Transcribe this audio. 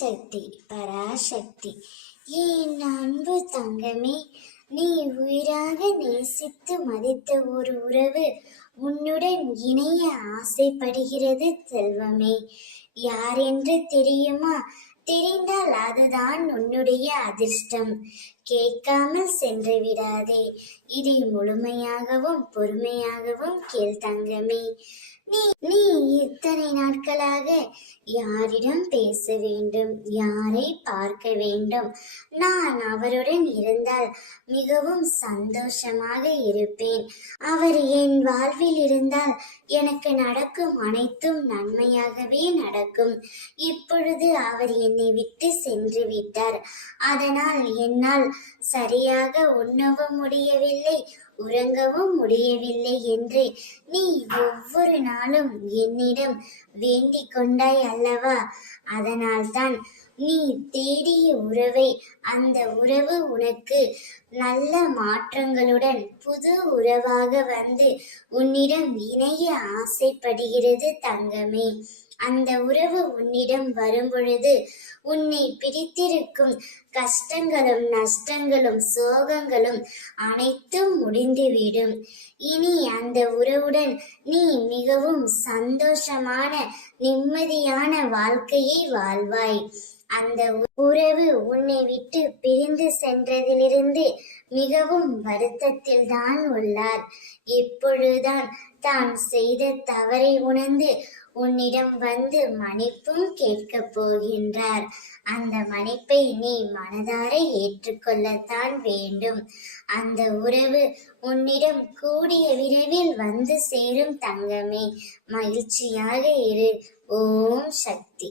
சக்தி பராசக்தி. என் அன்பு தங்கமே, நீ உயிராக நேசித்து மதித்த ஒரு உறவு உன்னுடன் இணைய ஆசைப்படுகிறது செல்வமே. யார் என்று தெரியுமா? தெரிந்தால் அதுதான் உன்னுடைய அதிர்ஷ்டம். கேட்காமல் சென்று விடாதே. இதை முழுமையாகவும் பொறுமையாகவும் கேள் தங்கமே. நீ இத்தனை நாட்களாக யாரிடம் பேச வேண்டும், யாரை பார்க்க வேண்டும்? நான் அவருடன் இருந்தால் மிகவும் சந்தோஷமாக இருப்பேன். அவர் என் வாழ்வில் இருந்தால் எனக்கு நடக்கும் அனைத்தும் நன்மையாகவே நடக்கும். இப்பொழுது அவர் என்னை விட்டு சென்று விட்டார். அதனால் என்னால் சரியாக உண்ணவும் முடியவில்லை, உறங்கவும் முடியவில்லை என்று நீ ஒவ்வொரு நாளும் என்னிடம் வேண்டிக் கொண்டாய் அல்லவா? அதனால்தான் நீ தேடிய உறவை, அந்த உறவு உனக்கு நல்ல மாற்றங்களுடன் புது உறவாக வந்து உன்னிடம் இணைய ஆசைப்படுகிறது தங்கமே. அந்த உறவு உன்னிடம் வரும்பொழுது உன்னை பிடித்திருக்கும் கஷ்டங்களும் நஷ்டங்களும் சோகங்களும் அனைத்தும் முடிந்துவிடும். இனி அந்த உறவுடன் நீ மிகவும் சந்தோஷமான நிம்மதியான வாழ்க்கையை வாழ்வாய். அந்த உறவு உன்னை விட்டு பிரிந்து சென்றதிலிருந்து மிகவும் வருத்தத்தில் தான் உள்ளார். இப்பொழுதுதான் தான் செய்த தவறை உணர்ந்து உன்னிடம் வந்து மன்னிப்பும் கேட்கப் போகின்றார். அந்த மன்னிப்பை நீ மனதார ஏற்றுக்கொள்ளத்தான் வேண்டும். அந்த உறவு உன்னிடம் கூடிய விரைவில் வந்து சேரும் தங்கமே. மகிழ்ச்சியாக இரு. ஓம் சக்தி.